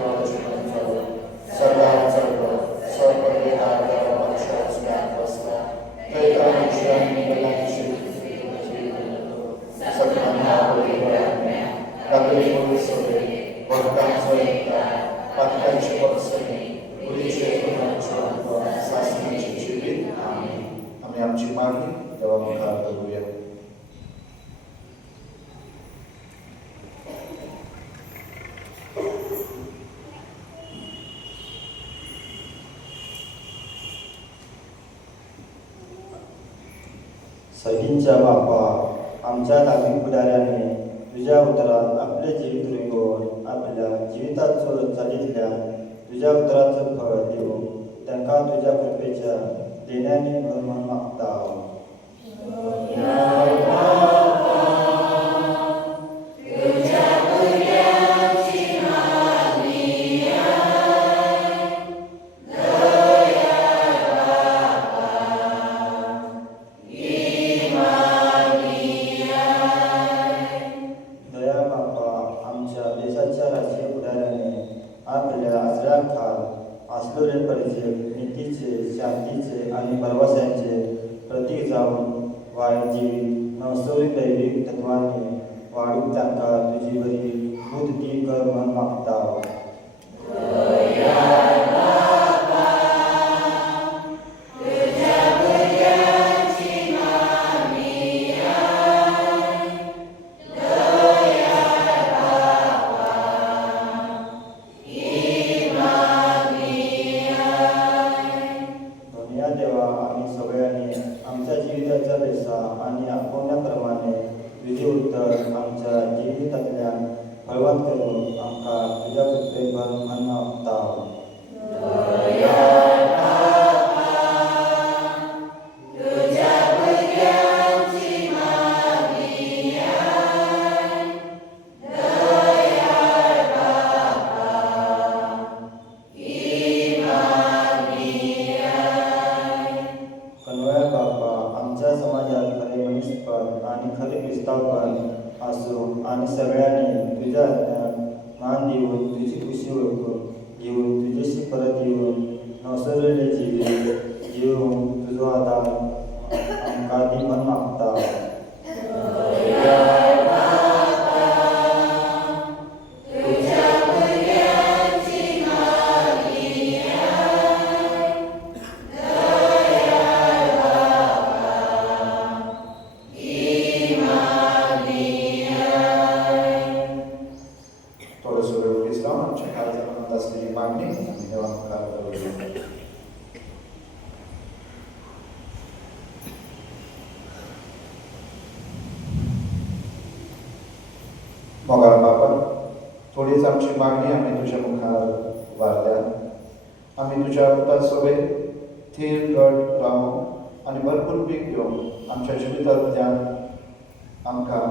तो जिवन जालो स्वर्गाक चडलो स्वर्ग पदवीदार देवा पक्षात सुद्दां बसला थंय रावची आनी बेलांची सगळ्यांना बरोबर कातरी पोलीस सोडले वखदांचो एकता पातकांची पक्षणी पुलीचे गुणांचो शासनाची जिवीत आमी आमची मागणी देवा मुखार करूया. सगळींच्या बापा आमच्या धार्मिक पुढाऱ्याने तुझ्या उतरात आपले जीवित रुजवून आपल्या जिविताचो चालींतल्यान तुझ्या उतराचो फळ दिवूं तांकां तुझ्या कृपेच्या देण्याने भर म्हूण मागता. आपल्या आसऱ्या खाल आसलेले परिचय नीतीचे शांतीचे आणि परवास्यांचे प्रतीक जावन वायट जीवित नवसरी दैविक तत्वांनी वाढून तांकां तुजी बरी बुद्धी कर म्हूण मागता. देवा आम्ही सगळ्यांनी आमच्या जीविताच्या बेसा आणि आपोवण्याप्रमाणे तुझे उत्तर आमच्या जिवितांतल्यान फळवंत करून आमकां तुज्या कृपेक भर म्हूण मागता. आमच्या समाजात खरे मनीसपण आणि खरे क्रिस्तावपण असो आणि सगळ्यांनी तुझ्या मान देऊन तुझी खुशी ओळखून घेऊन तुझ्याशी परत येऊन नवसरलेले जिवीत जिवून तुझो आदार आमकां दी म्हूण मागता. मोगाळ बाबा थोडीच आमची मागणी आम्ही तुझ्या मुखार वारल्या आम्ही तुझ्या पुता सोबे थीर घट रावूं आनी भरपूर पीक घेवन आमच्या जिवितांतल्यान आमकां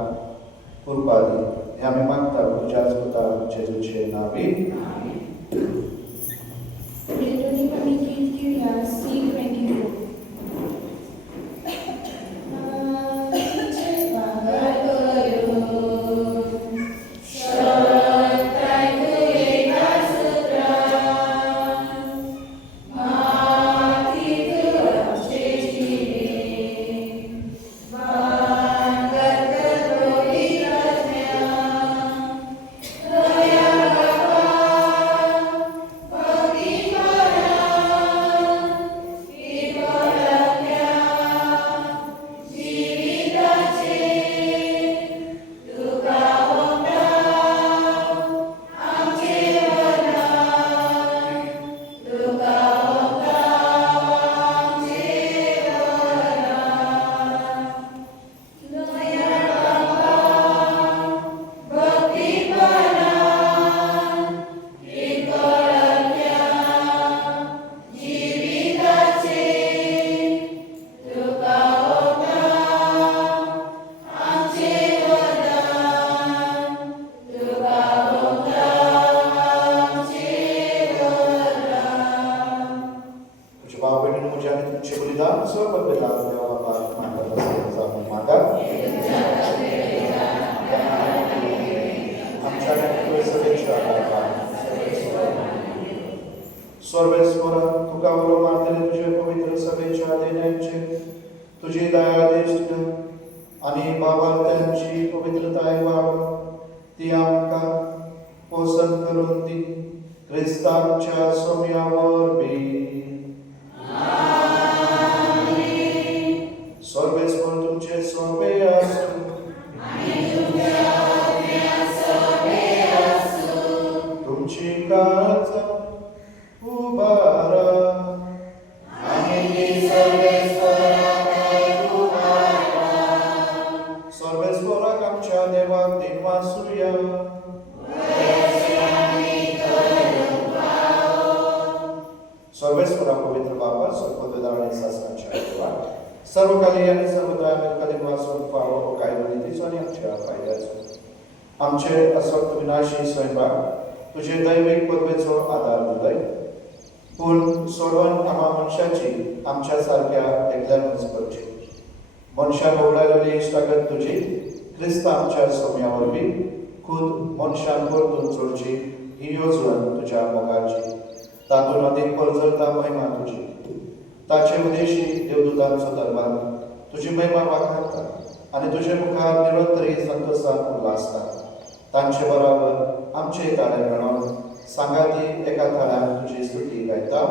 उरपा दी हें आमी मागता तुज्याच पुता जेजूचे नांवी. आनी भावार्थ्यांची पवित्रताय वाडोवन ती आमकां पोसन करून दी क्रिस्तांच्या सोम्या वरवीं सर्वेस्वर तुमचे सोबे आसूं तुमची काळजा उबारा सर्वेस्वराक आमच्या देवाक दिनवासुया सर्वेस्वरा पवित्र बाबा सर्वोदय आणि शासनाच्या देवा सर्वकाली आणि सर्वदा कधी वाचून फावो कायदो नीतीचो आणि आमच्या फायद्याचो आमचे असक्त विनाशी स्वयंपाक तुझे दैविक पदवेचो आधार दिलय पूण सोडवण आम्हा मनशाची आमच्या सारख्या एकल्यानूच करची मनशान उगडायलेली इश्टागत तुझी क्रिस्त आमच्या सोम्या वरवीं खुद मनशान परतून जोडची ही येवजण तुझ्या मोगाची तातूंत अदीक परजळता महिमा तुजी ताचे उदेशी देवदूतांचो दरबार तुजी महिमा वाखारता आनी तुजे मुखार निरंतरी संतोषान उल्हासता तांचे बरोबर आमचे ताळे म्हणून सांगाती एका थाळ्यान तुजी स्तुती गायता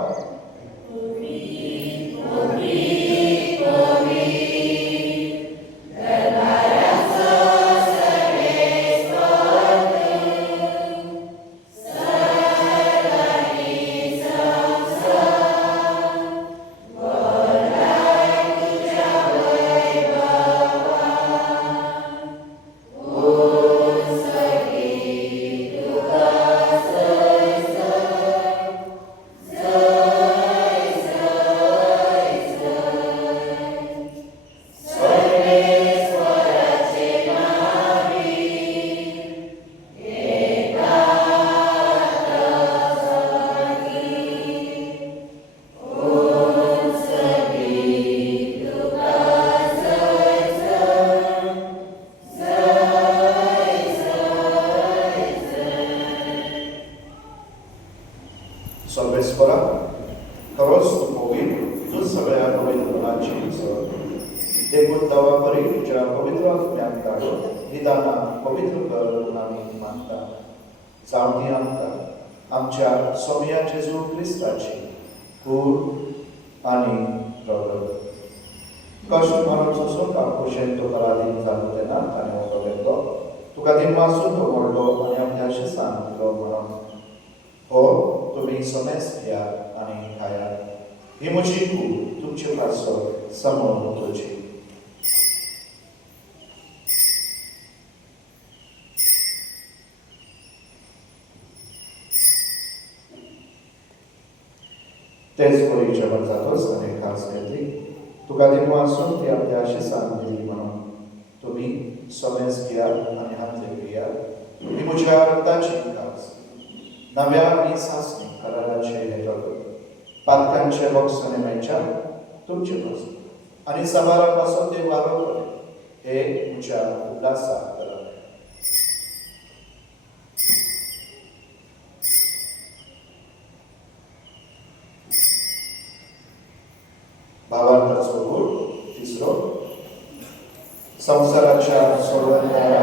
सर्वेस्वरा खरोच तूं पवित्र तूं सगळ्या पवित्रपणाची चड देखून दवा बरी तुज्या पवित्र आत्म्याक धाडून ही दानां पवित्र कर म्हणून आमी मागता जावं ती आमकां आमच्या सोम्या जेजू क्रिस्ताची कूड आनी प्रगट कश्ट मरणाचो सुख आपुशेन तो पराधीन जालो तेन्ना ताणें हो घेतलो तुका दिनवासून तो मोडलो आनी आपल्या शिसान दिलो म्हणून हो तुम्ही समेस घ्या आणि खाया ही म्हजी कूड तुमचे पासो समोर तुझी तेच पळय जेवण जातोच आनी खास घेतली तुका दिनवासून ती आपल्या शिसान दिली म्हणून तुम्ही समेस घ्या आणि हातले घेया ही म्हज्या रक्ताची खास नव्या आणि सासणी कराराचे हेतळ पातकांचे बॉक्साने मेळच्या तुमचे पासून आणि सवारापासून ते वारो हे तुमच्या उल्हासा करा भावार्थाचो गूढ तिसरो संसाराच्या सोडवणाऱ्या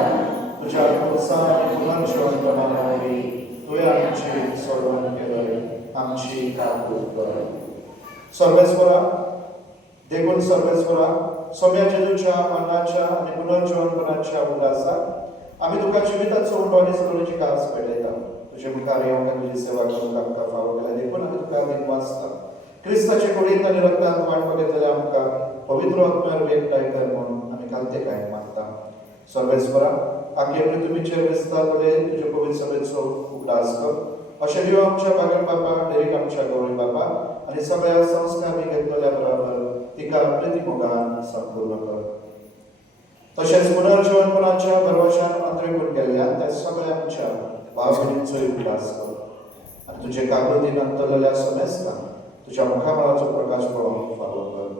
तुझ्या प्रोत्साहन आणि पुनर्जीवन प्रमाणावरी तुवें आमची सोडवण केलय आमची काकूट कर सर्वेस्वरा देखून सर्वेस्वरा सोम्या जेजूच्या मरणाच्या आणि पुनर्जीवनपणाच्या उल्हासाक आमी तुका जिविताचो उंडो आनी सगळ्याची कास पेटयता तुजे मुखार येवन तुजी सेवा करूंक आमकां फावो केल्या देखून आमी तुका दिनवासता क्रिस्ताचे कुडींत आनी रक्तांत वांटो घेतलेल्या आमकां पवित्र आत्म्यार एकठांय कर म्हणून आमी घालते काय मागता सर्वेस्वरा आगे पृथ्वीचेर दिसता तोडे तुजे पवित्र सभेचो उगडास कर अशें दिव आमच्या बागेन बापा डेरीक आमच्या गवळी बापा आनी सगळ्या संस्कार बी घेतलेल्या बरोबर तिका प्रिती मोगान संपूर्ण कर तशेंच पुनर्जीवनपणाच्या भरवशान अंतरीकून केल्ल्यान त्या सगळ्या आमच्या भाव भयणींचोय उगडास कर आनी तुजे काकुळीन अंतरलेल्या समेस्तांक तुझ्या मुखामळाचो प्रकाश पळोवंक फावो कर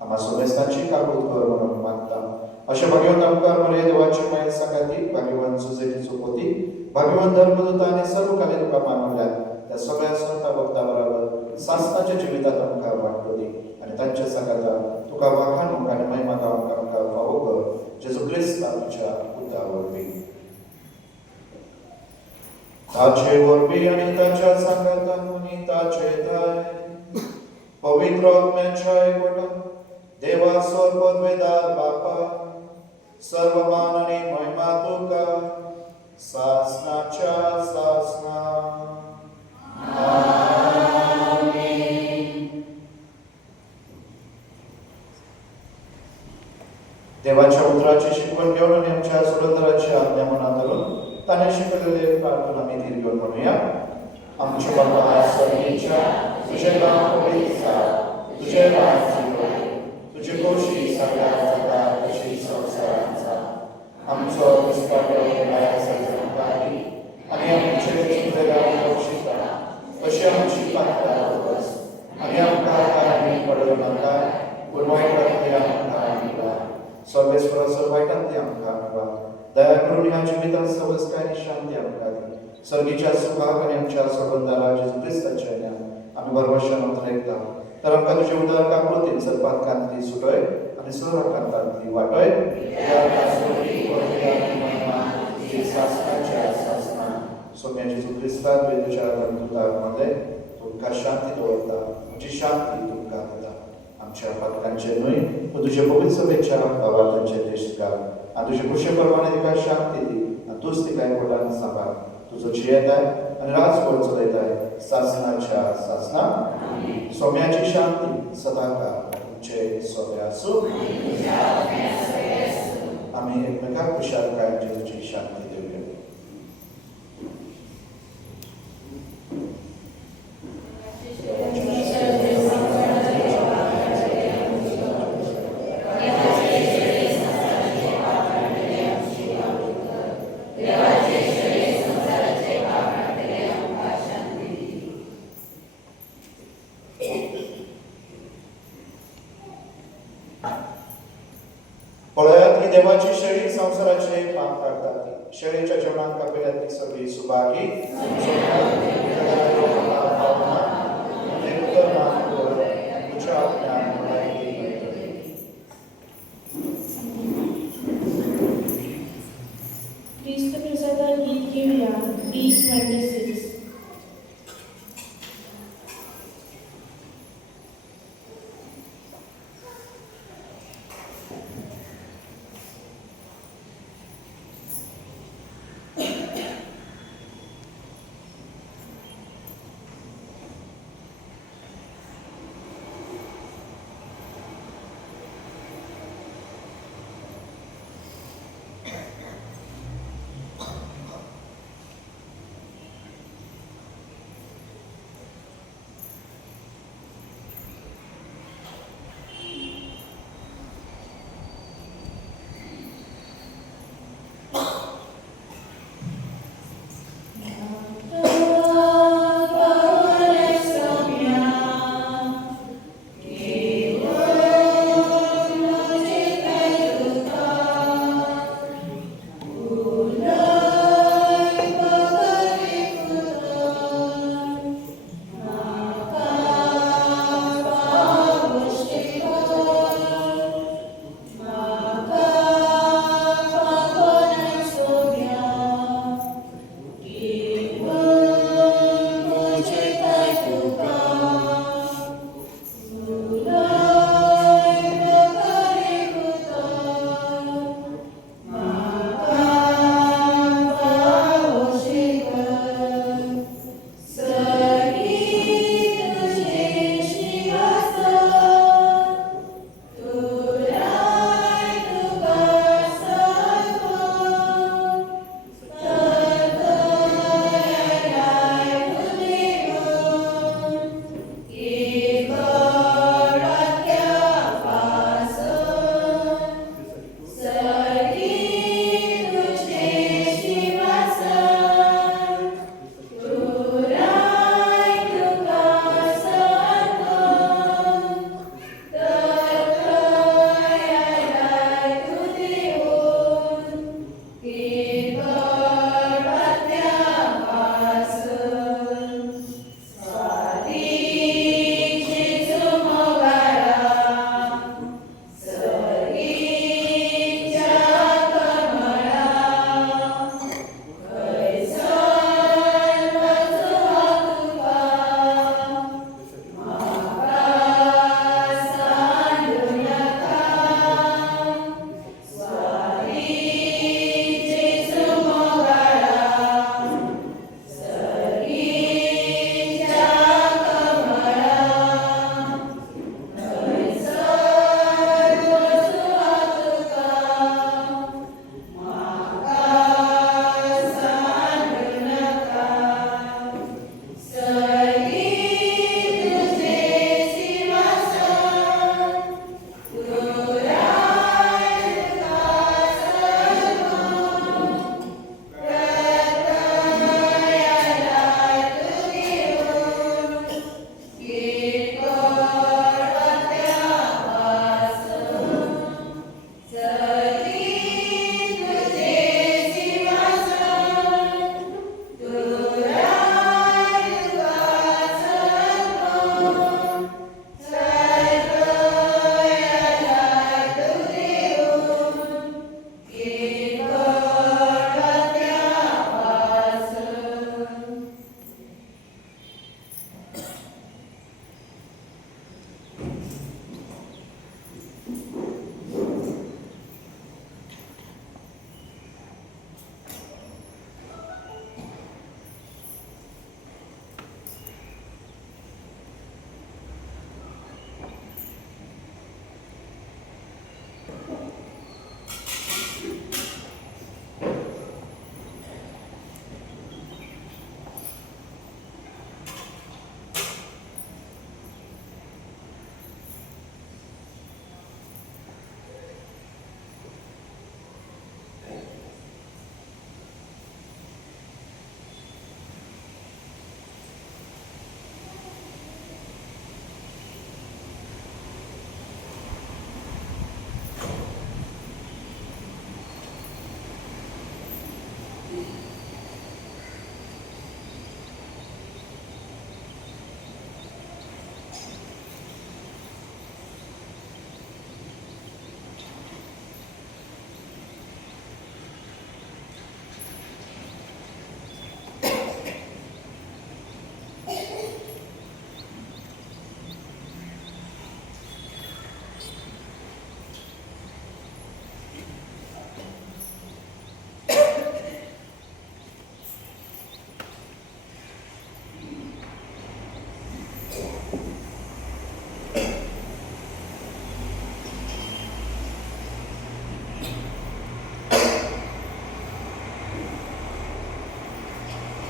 आम्हा समेस्तांची काकूट कर म्हणून मागता अशें भाग्यवंत आमकां मरे देवाची माय सकातीक भाग्यवंत सुजेटीचो पोती भाग्यवंत धर्मदूत आनी सर्वकालीन तुका मानवल्यात त्या सगळ्या संत भक्तां बरोबर सासणाच्या जिवितांत आमकां वांटो दी आनी तांच्या सकाता तुका वाखाणूंक आनी महिमा गावंक आमकां फावो कर जेजू क्रिस्ताच्या पुतावरवी ताचे वरवी आणि ताच्या संगतान आणि ताचे दय पवित्र आत्म्याच्या एकवटान देवा सर्वपदवेदार बापा सर्व मान आणि महिमा तुका सासनाच्या सासना देवाच्या उतराची शिकवण घेऊन आणि आमच्या सुरतराची आज्ञा मनात धरून ताने शिकवलेले प्रार्थना आम्ही धीर घेऊन म्हणूया. आमच्या बाबा स्वर्गीच्या तुझे नाव पवित्र तुझे राज्य येवो तुझे कोशी सगळ्या जगात तशी संसारांचा आमचो दिसपाट्यो न्याय सजनकारी आणि आमचे चुकलेल्या बक्षिता अशी आमची पातळी बस आणि आमकां काय पडलो नाका पूण वायटांतली आमकां निवडा सर्वेश्वर सर्वायटांतली आमकां निवडा दया करून ह्या जिवितांत सवस्काय आनी शांती आमकां दी सर्गीच्या सुखाक आनी आमच्या सोबंदारा जेजू क्रिस्ताच्या ज्ञान आमी भरवशान उतरयता तर आमकां तुजे उदार काकृतीन सर्पांतली सुटय आनी सर्वांकांतली वाटय सोम्या जेजू क्रिस्तान तुझ्या दूतांमध्ये तुमकां शांती दवरता तुमची शांती तुमकां दिता आमच्या पातकांचे न्हय पूण तुजे पवित्र सभेच्या भावांचे देश घाल आनी तुजे खुशे परमाणे तिका शांती दी आनी तूंच तिका एकवटान सांबाळ तुजो जियेताय आनी राजकोट चलयताय सासनाच्या सासना सोम्याची शांती सदांकाळ तुमचे सोबे आसूं आमी एकमेकांक खुशालकाय जेजूची शांती दिवया. पळयात ही देवाची शेळी संसाराचे पाप काढतात शेळीच्या जेवणात कापिल्यातली सगळी सुभागी ख्रिस्त प्रसादा गीत घेऊया गीत 26.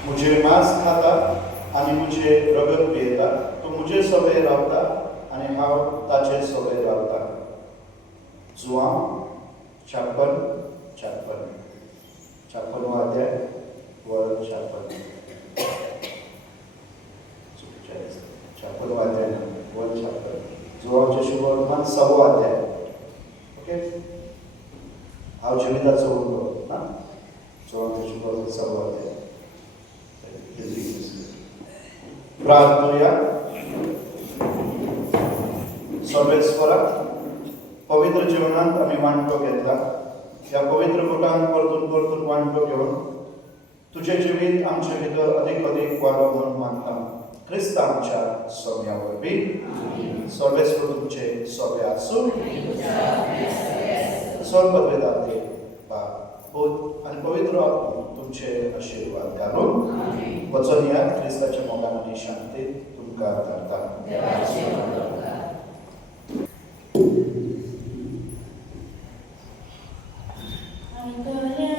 मुझे मांस खाता आणि मुझे रगत पियेता तो मुझे सोबे रावता आणि हांव ताचे सोबे रावता. जुआंव 56 अध्याय वर 56 अध्याय वर 56 जुआंवचे शुभ वर्तमान 6 अध्याय. ओके, हांव जिविताचो उलो ना जुआंवचे शुभ वर्तमान 6 अध्याय. प्रार्थना सर्वेश्वराक पवित्र जीवनात आम्ही वांटो घेतला. या पवित्र कुटान परतून वांटो घेऊन तुझे जिवीत आमचे भितर अधिक वाडो म्हणून मागता. ख्रिस्त आमच्या सोम्यावर बी सर्वेश्वर तुमचे सोबे आसूं. स्वर्गवेदांते बाप भूत आणि पवित्र आत्मा तुमचे आशीर्वाद घालून वचन या ख्रिस्ताच्या मोगान आणि शांतीत तुमकां धाडटा. ऐकल्या